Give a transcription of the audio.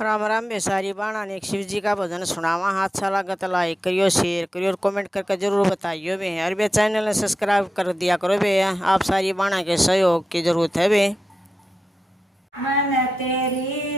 राम राम बेसारी बाणा ने एक शिव जी का भजन सुनावा। हाथ अच्छा लगा तो लाइक करियो, शेयर करियो और कमेंट करके जरूर बताइयो बे। और बे चैनल ने सब्सक्राइब कर दिया करो बे। आप सारी बाणा के सहयोग की जरूरत है बे। मन तेरी